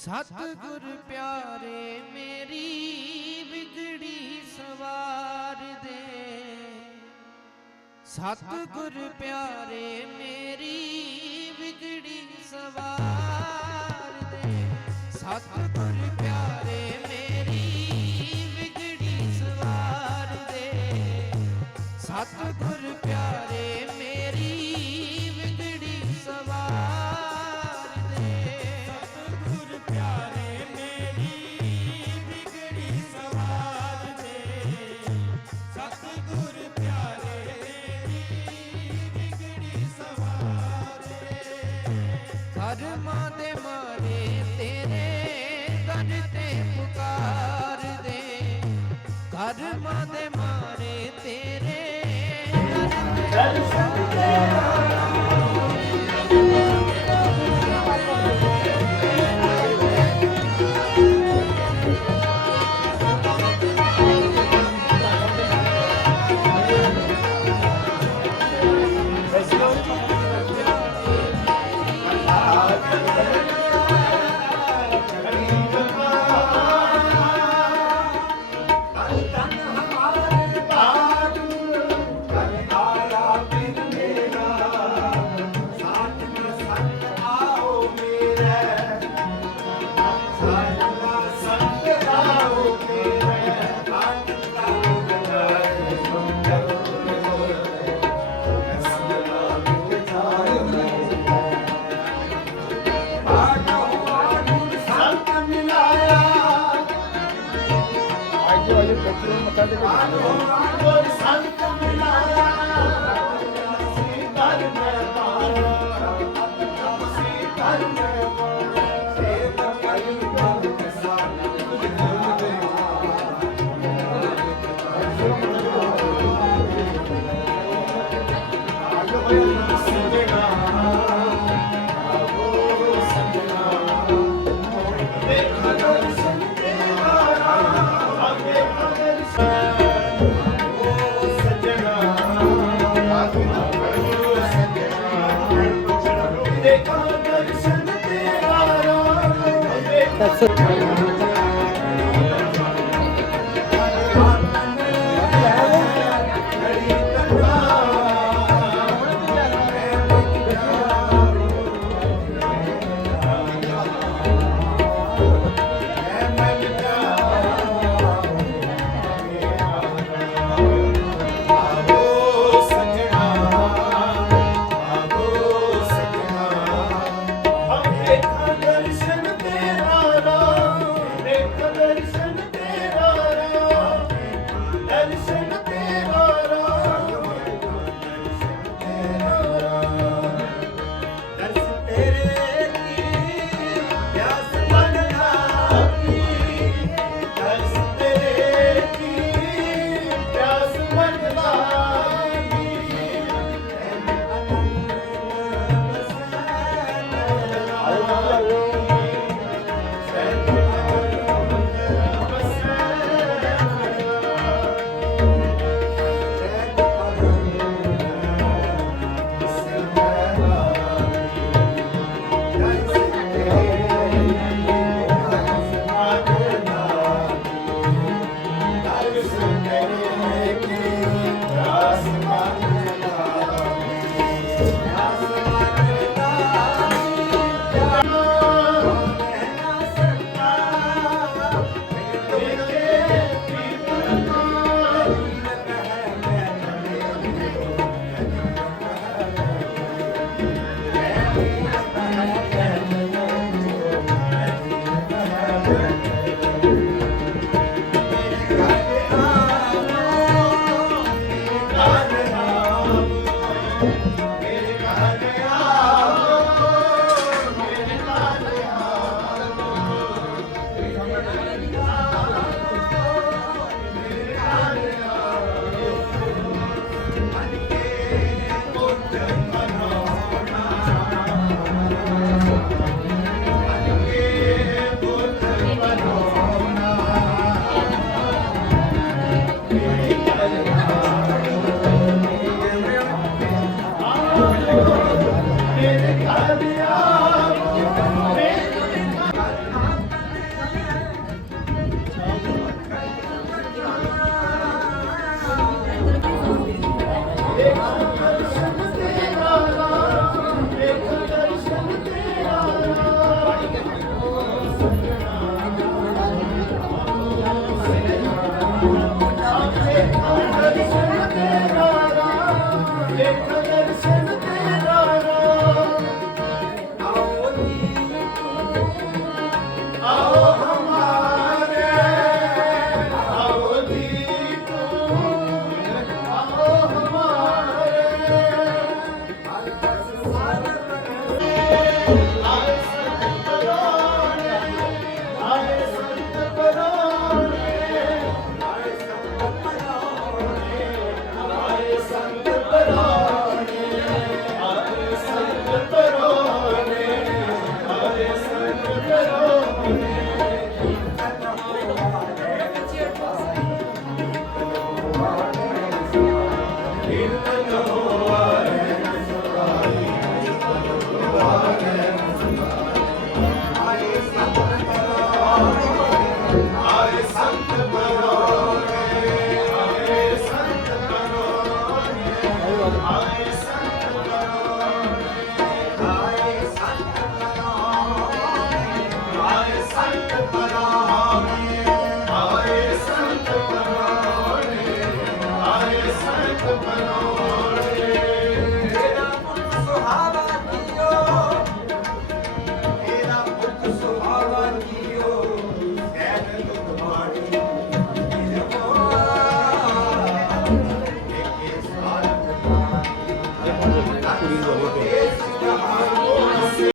ਸਤਿਗੁਰ ਪਿਆਰੇ, ਮੇਰੀ ਵਿਗੜੀ ਸਵਾਰ ਦੇ। ਸਤਿਗੁਰ ਪਿਆਰੇ, ਮੇਰੀ ਵਿਗੜੀ ਸਵਾਰ ਦੇ। ਸਤਿਗੁਰ ਪਿਆਰੇ, ਮੇਰੀ ਵਿਗੜੀ ਸਵਾਰ ਦੇ। ਸਤਿਗੁਰ Sério? ਦਰ 下 次